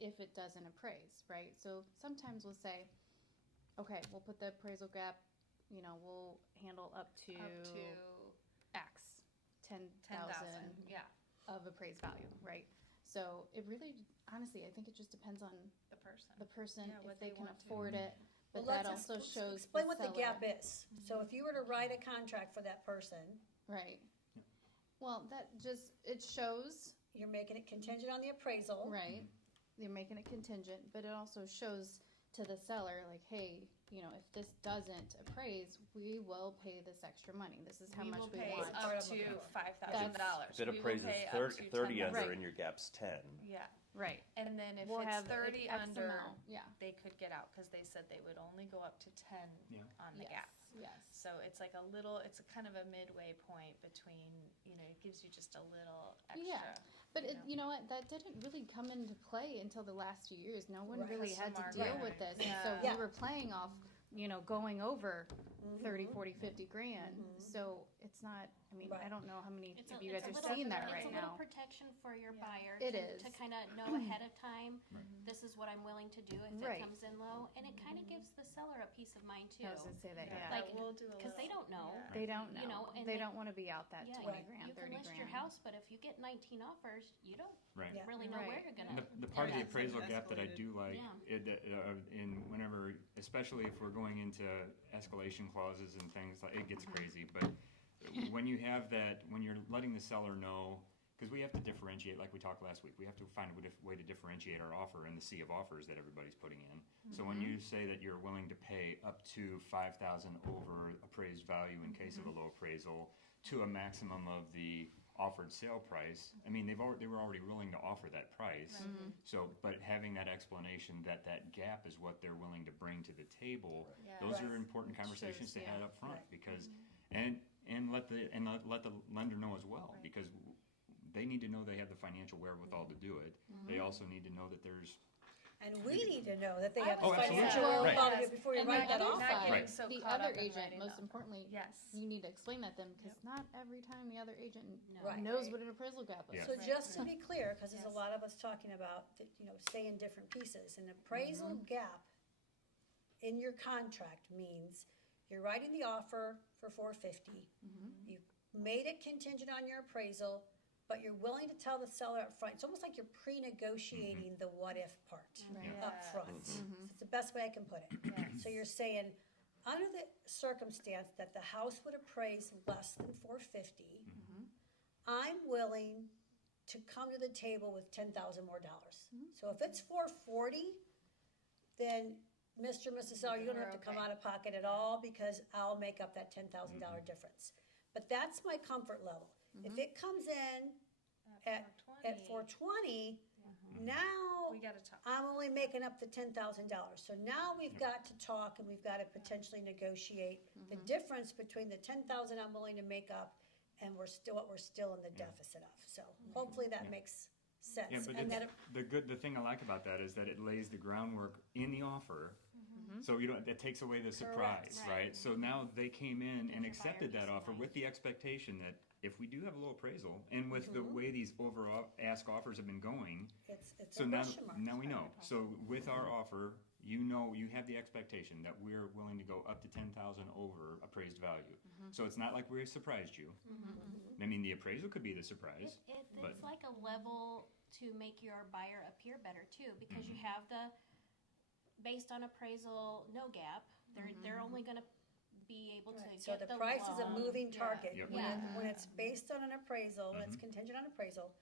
if it doesn't appraise, right? So sometimes we'll say, okay, we'll put the appraisal gap, we'll handle up to X, 10,000 yeah, of appraised value, right? So it really, honestly, I think it just depends on the person. the person, Yeah, what if they they can want to. afford it, but Well, that let's also shows explain the what the seller. gap is. So if you were to write a contract for that person, Right. Well, that just, it shows, you're making it contingent on the appraisal. right, you're making it contingent, but it also shows to the seller, like, hey, if this doesn't appraise, we will pay this extra money. This is how We much will we pay want. up to $5,000. If it appraises 30 under Right. and your gap's 10, Yeah, Right. and then if We'll it's have 30 X under, amount, yeah. they could get out, because they said they would only go up to 10 Yeah. on the Yes, gap. yes. So it's like it's a kind of a midway point between, it gives you just a little extra. Yeah. But you know what? That didn't really come into play until the last few years. No one Right. really had to deal with this. Yeah. So Yeah. we were playing off, going over 30, 40, 50 grand. So it's not, Right. I don't know how many It's of a- you it's guys a are little- seeing that It's right a little now. protection for your buyer. It to- is. To kind of know ahead of time, this is what I'm willing to do if Right. it comes in low. And it kind of gives the seller a peace of mind too. I was gonna say that, yeah. Like, we'll do a because they little- don't know. yeah. They don't know. You know, and they they- don't want to be out that Yeah, 20 you grand, can 30 list grand. your house, but if you get 19 offers, you don't Right. Yeah. really know where Right. you're And gonna. the part of the Yeah. appraisal gap that I do like, Yeah. in whenever, especially if we're going into escalation clauses and things, like, it gets crazy, but when you have that, when you're letting the seller know, because we have to differentiate, like we talked last week, we have to find a way to differentiate our offer in the sea of offers that everybody's putting in. So when you say that you're willing to pay up to 5,000 over appraised value in case of a low appraisal, to a maximum of the offered sale price, I mean, they were already willing to offer that price. So, but having that explanation that that gap is what they're willing to bring to the table, those are important conversations to have up front, Right. because, and let the lender know as well, because they need to know they have the financial wherewithal to do it. They also need to know that there's And we need to know that they have Oh, the absolutely. financial Right. wherewithal Yes. before you And write the that other off. Not getting Right. so the caught other up in agent, writing most the- importantly, Yes. you need to explain that to them because not every time the other agent No. Right. knows what an appraisal gap is. Yeah. So Right. just to be clear, because there's a Yes. lot of us talking about, saying different pieces, an appraisal gap in your contract means you're writing the offer for $450. You made it contingent on your appraisal, but you're willing to tell the seller up front. It's almost like you're pre-negotiating the what-if part Right. up front. It's the best way I can put it. Yes. So you're saying, under the circumstance that the house would appraise less than $450, I'm willing to come to the table with $10,000 more dollars. So if it's $440, then Mr. and Mrs. Seller, you don't have to come You're out of pocket at all because I'll make up that $10,000 difference. But that's my comfort level. If it comes in at 420, now We gotta talk. I'm only making up the $10,000. So now we've got to talk and we've got to potentially negotiate the difference between the $10,000 I'm willing to make up and what we're still in the deficit of. So hopefully that makes sense. Yeah, but And that the thing I like about that is that it lays the groundwork in the offer. So it takes away the surprise, Correct. right? So now they came in and Your accepted buyer that peace of offer mind. with the expectation that if we do have a low appraisal and with the way these ask offers have been going, it's so a now, question mark. now we know. So with our offer, you have the expectation that we're willing to go up to 10,000 over appraised value. So it's not like we surprised you. I mean, the appraisal could be the surprise. but- It's like a level to make your buyer appear better too, because you have based on appraisal, no gap, they're only gonna be able to Right, so get the the price is a loan. moving target. Yep. When it's based on an appraisal, when it's contingent on appraisal,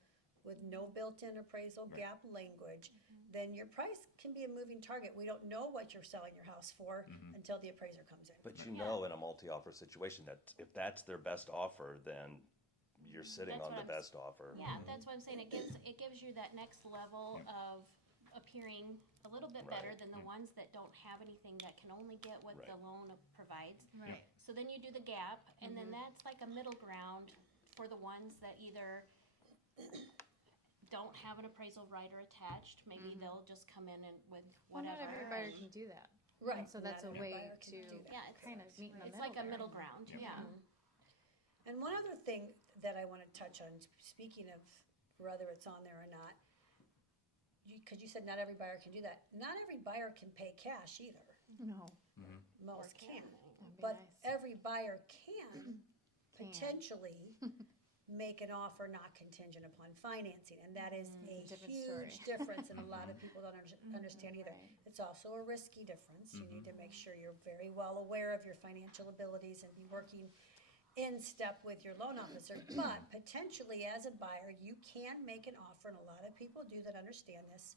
with no built-in appraisal gap language, then your price can be a moving target. We don't know what you're selling your house for until the appraiser comes in. But you know, in a multi-offer situation, that if that's their best offer, then you're sitting That's on what the I'm best offer. Yeah, that's what I'm saying, it gives you that next level of appearing a little bit better Right. than the ones that don't have anything that can only get what the Right. loan provides. Right. So then you do the gap, and then that's like a middle ground for the ones that either don't have an appraisal writer attached, maybe they'll just come in and with Well, not whatever. every buyer can do that. Right. And so that's not a every way buyer can to do that. Yeah, it's kind of meet in the It's middle like a there. middle ground, yeah. And one other thing that I want to touch on, speaking of whether it's on there or not, because you said not every buyer can do that. Not every buyer can pay cash either. No. Most can can. That'd be But nice. every buyer can potentially make an offer not contingent upon financing. And that is a different story. huge difference, and a lot of people don't understand either. Right. It's also a risky difference. You need to make sure you're very well aware of your financial abilities and be working in step with your loan officer. But potentially, as a buyer, you can make an offer, and a lot of people do that understand this,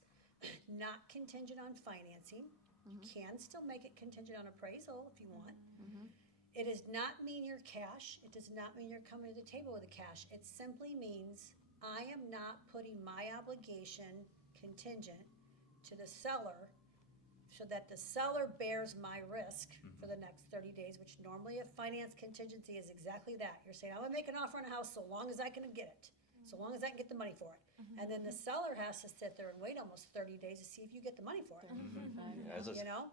not contingent on financing. You can still make it contingent on appraisal if you want. It does not mean you're cash. It does not mean you're coming to the table with the cash. It simply means I am not putting my obligation contingent to the seller so that the seller bears my risk for the next 30 days, which normally a finance contingency is exactly that. You're saying, I'm gonna make an offer on a house so long as I can get it, so long as I can get the money for it. And then the seller has to sit there and wait almost 30 days to see if you get the money for it. Yeah,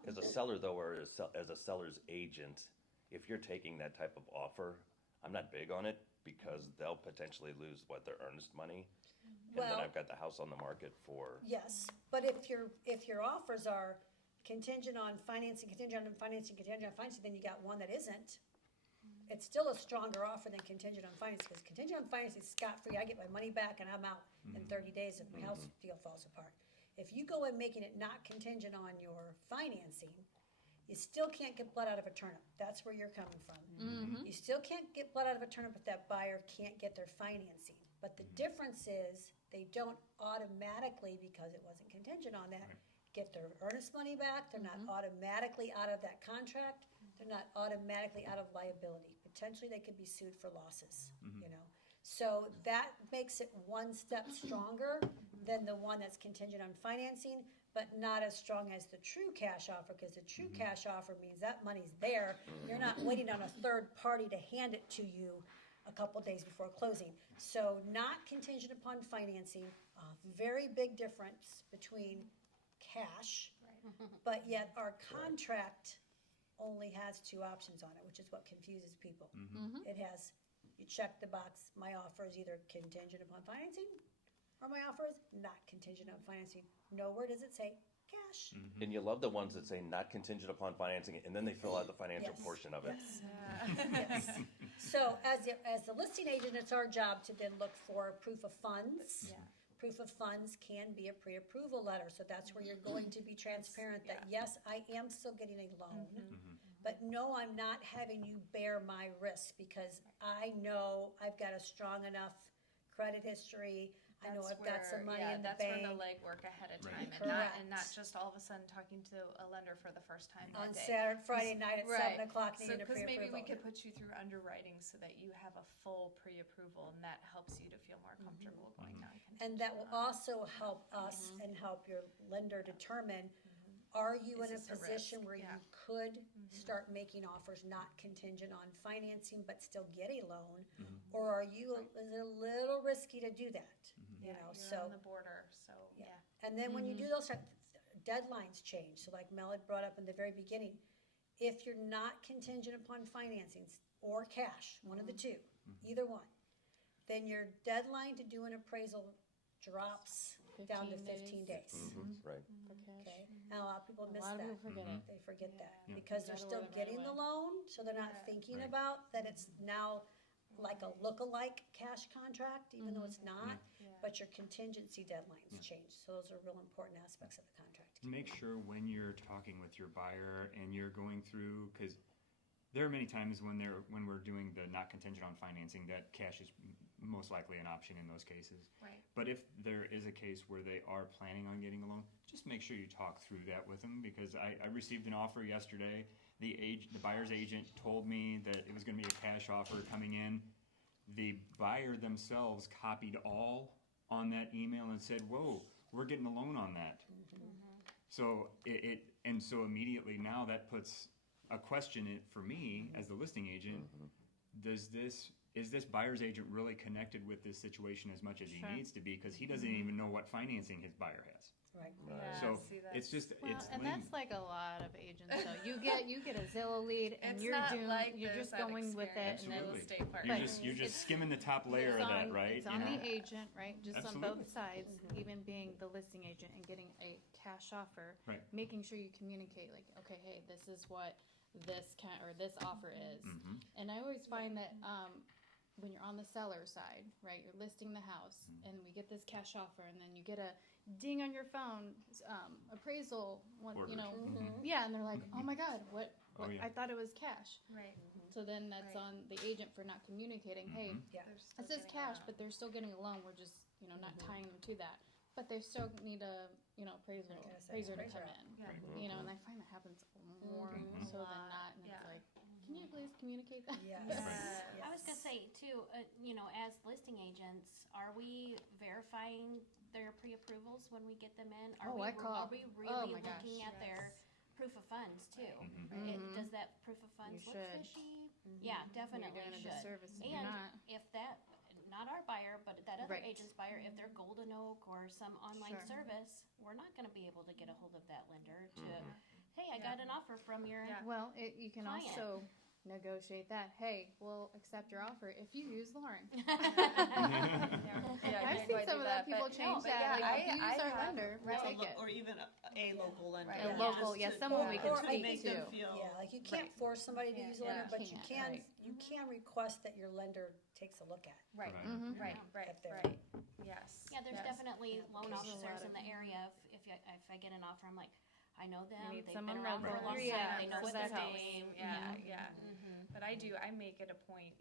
as a seller though, or as a seller's agent, if you're taking that type of offer, I'm not big on it because they'll potentially lose their earnest money. And then Well- I've got the house on the market for, Yes, but if your offers are contingent on financing, contingent on financing, contingent on financing, then you got one that isn't. It's still a stronger offer than contingent on financing, because contingent on financing is scot-free. I get my money back and I'm out in 30 days if my house deal falls apart. If you go in making it not contingent on your financing, you still can't get blood out of a turnip. That's where you're coming from. You still can't get blood out of a turnip if that buyer can't get their financing. But the difference is they don't automatically, because it wasn't contingent on that, get their earnest money back. They're not automatically out of that contract. They're not automatically out of liability. Potentially they could be sued for losses, you know. So that makes it one step stronger than the one that's contingent on financing, but not as strong as the true cash offer, because the true cash offer means that money's there. You're not waiting on a third party to hand it to you a couple days before closing. So not contingent upon financing, a very big difference between cash, Right. but yet our contract only has two options on it, which is what confuses people. It has, you check the box, my offer is either contingent upon financing, or my offer is not contingent on financing. Nowhere does it say cash. And you love the ones that say not contingent upon financing, and then they fill out the financial Yes. portion of it. Yes. So as the listing agent, it's our job to then look for proof of funds. Yeah. Proof of funds can be a pre-approval letter, so that's where you're going to be transparent that, yes, I am still getting a loan, but no, I'm not having you bear my risk because I know I've got a strong enough credit history. I know I've got some money in the That's where bank. the legwork ahead of Right. time, and not just all of a sudden talking to a lender for the first time On that day. Saturday, Friday night at Right. 7:00, So, needing a because maybe we pre-approval. could put you through underwriting so that you have a full pre-approval, and that helps you to feel more comfortable going down. And that will also help us and help your lender determine, are you in a Is this a position risk? where Yeah. you could start making offers not contingent on financing but still get a loan? Or are you, is it a little risky to do that? You know, You're so. on the border, so yeah. And then when you do those deadlines change, so like Mel had brought up in the very beginning, if you're not contingent upon financings or cash, one of the two, either one, then your deadline to do an appraisal drops down to 15 days. Right. For cash. Okay, and a lot of people A miss lot of that. people forget it. They forget that Yeah. because they're Gotta still let it right getting the away. loan, so they're not thinking Right. about that it's now like a look-alike cash contract, even though it's not, but your contingency deadlines change. So those are real important aspects of the contract. Make sure when you're talking with your buyer and you're going through, because there are many times when we're doing the not contingent on financing that cash is most likely an option in those cases. Right. But if there is a case where they are planning on getting a loan, just make sure you talk through that with them, because I received an offer yesterday. The buyer's agent told me that it was going to be a cash offer coming in. The buyer themselves copied all on that email and said, "Whoa, we're getting a loan on that." So so immediately now that puts a question for me as the listing agent. Is this buyer's agent really connected with this situation as much as he needs to be? Because he doesn't even know what financing his buyer has. Right. Yeah, So see, it's just Well, it's and lame. that's like a lot of agents. So you get a Zillow lead, and It's you're not doing, like you're this just at going with it, and Experienced then Real Absolutely. Estate You're Partners. just It's- skimming the top layer it's of that, on, right? It's You on know? the agent, right? Just on Absolutely. both sides, even being the listing agent and getting a cash offer, Right. making sure you communicate like, okay, hey, this is what this this offer is. And I always find that when you're on the seller side, right, you're listing the house, and we get this cash offer, and then you get a ding on your phone, appraisal, Ordered. you know, yeah, and they're like, oh my God, what Oh, yeah. I thought it was cash. Right. So then that's Right. on the agent for not communicating, hey, Yeah. They're still it says getting cash, a- but they're still getting a loan, we're just, not tying them to that. But they still need a, appraiser Like I said, to come appraiser. in. Yeah. And I find that happens more so than not, and Yeah. it's like, can you please communicate that? Yes. Yes. I was gonna say too, as listing agents, are we verifying their pre-approvals when we get them in? Oh, I call. Are we Oh really my gosh. looking at their proof of funds too? Does that proof of funds You look should. fishy? Yeah, You're definitely doing a should. disservice if you're And not. if that, not our buyer, but that other Right. agent's buyer, if they're Golden Oak or some online Sure. service, we're not gonna be able to get a hold of that lender to, hey, I got an offer from your Yeah. Well, you can Client. also negotiate that. Hey, we'll accept your offer if you use Lauren. Yeah, I've seen some of that. People change that. Like, if you use our lender, we'll take it. Or even a local lender. A local, just yeah, to- someone we can Or I speak make them to. feel. Yeah, like you can't Right. force somebody to use a lender, Yeah. but you Can't, can, right. you can request that your lender takes a look at. Right, Right. right, If they're- right. Yes. Yeah, there's yes. definitely loan Applications. officers in the area. If I get an offer, I'm like, I know them. need They've someone been around for a local. long time. Yeah, They know for what that they're house. doing. Yeah, yeah. But I make it a point,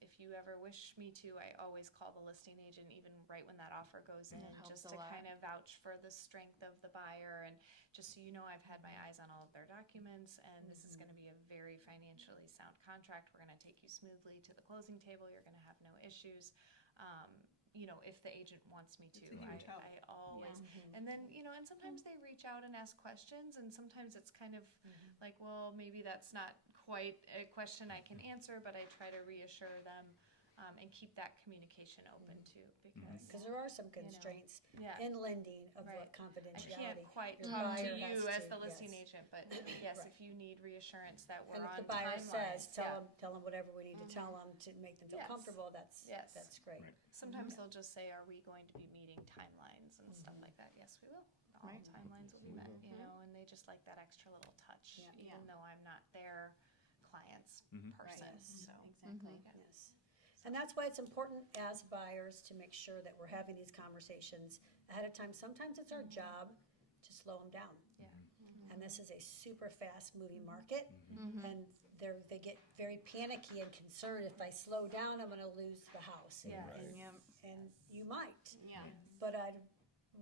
if you ever wish me to, I always call the listing agent even right when that offer goes in, That helps just a to lot. kind of vouch for the strength of the buyer, and just so you know, I've had my eyes on all of their documents, and this is gonna be a very financially sound contract. We're gonna take you smoothly to the closing table. You're gonna have no issues. If the agent wants me to, It's a huge help. I always, and then, and sometimes they reach out and ask questions, and sometimes it's kind of like, well, maybe that's not quite a question I can answer, but I try to reassure them and keep that communication open too, because, Because there are some constraints yeah. in lending of Right. what I confidentiality. can't quite Your talk to buyer you has as to, the listing yes. agent, but yes, Right. if you need reassurance that we're And if on the buyer timelines, says, yeah. tell them whatever we need to tell them to make them feel Yes. comfortable, that's Yes. great. Right. Sometimes they'll just say, are we going to be meeting timelines and stuff like that? Yes, we will. All Right. timelines will be met, you know, and they just like that extra little touch, Yeah. even though I'm not their client's Mhm. person, Right. so. Exactly. Yes. And that's why it's important as buyers to make sure that we're having these conversations ahead of time. Sometimes it's our job to slow them down. Yeah. And this is a super fast moving market. And they get very panicky and concerned, if I slow down, I'm gonna lose the house. And- Yeah. and you might. Yeah. But I'd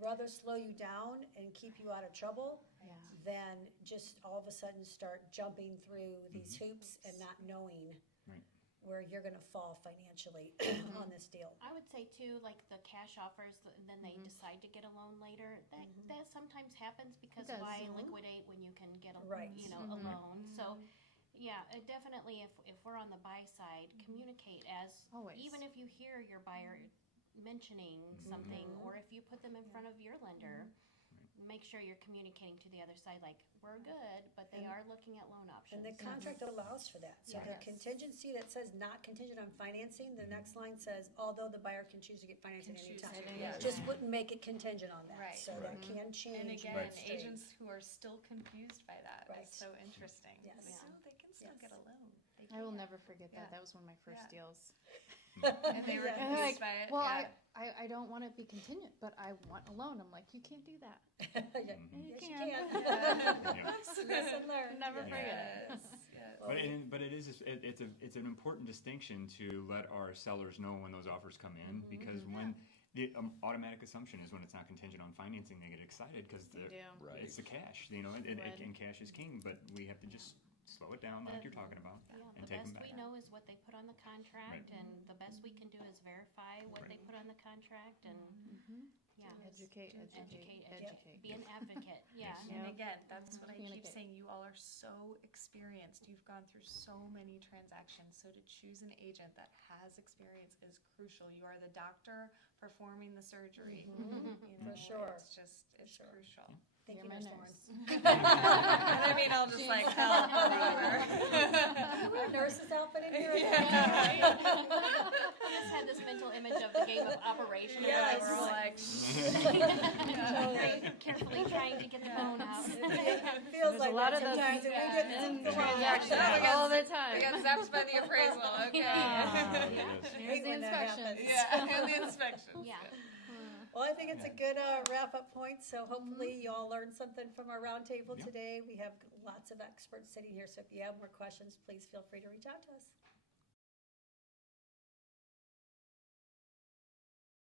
rather slow you down and keep you out of trouble Yeah. than just all of a sudden start jumping through these hoops and not knowing Right. where you're gonna fall financially on this deal. I would say too, like the cash offers, and then they decide to get a loan later. That sometimes happens because It does. why liquidate when you can get a Right. a loan? So, yeah, definitely. If we're on the buy side, communicate as Always. even if you hear your buyer mentioning something, or if you put them in front of your lender, make sure you're communicating to the other side, like we're good, but they And- are looking at loan options. And the contract allows for that. So the Yes. contingency that says not contingent on financing, the next line says, although the buyer can choose to get financing Can at any choose time. to, yeah. Just wouldn't make it contingent on that. Right. So that can change. And again, Right. agents who are still confused by that Right. is so interesting. Yes. Like, Yeah. no, they can still Yes. get a loan. They I will can. never forget that. Yeah. That was one of my first Yeah. deals. And they were Yeah. And they're confused like, by it. well, yeah. I don't want to be contingent, but I want a loan. I'm like, you can't do that. Yeah. You Yes, you can. can. Yeah. Lesson learned. Never Yeah. forget it. Yes, yes. But it is it's an important distinction to let our sellers know when those offers come in, because when the automatic assumption is when it's not contingent on financing, they get excited because They do. Right. it's the cash, you know, and cash is king. But we have to just slow it down, like you're talking about, Yeah, and the take them best back. we know is what they put on the contract, and the best we can do is verify what they put on the contract, and yeah, Educate, educate. be an advocate. Yeah, And Yep. again, that's what I keep Communicate. saying. You all are so experienced. You've gone through so many transactions. So to choose an agent that has experience is crucial. You are the doctor performing the surgery. You know, For sure. It's sure. crucial. Thank You're you, my Ms. nurse. Lawrence. I mean, I'll just like help whatever. You wear a nurse's outfit in here? I just had this mental image of the game of Operation. Yes. And We're we're like, very carefully trying to get the loan out. It feels There's like a lot that of those sometimes, and we get in some transactions Yeah. all the we time. got zapped by the appraisal. Okay. Yeah. Yes. Here's the when that inspections. happens. Yeah, and the inspections. Yeah. Well, I think it's a good wrap-up point, so hopefully you all learned something from our roundtable Yeah. today. We have lots of experts sitting here, so if you have more questions, please feel free to reach out to us.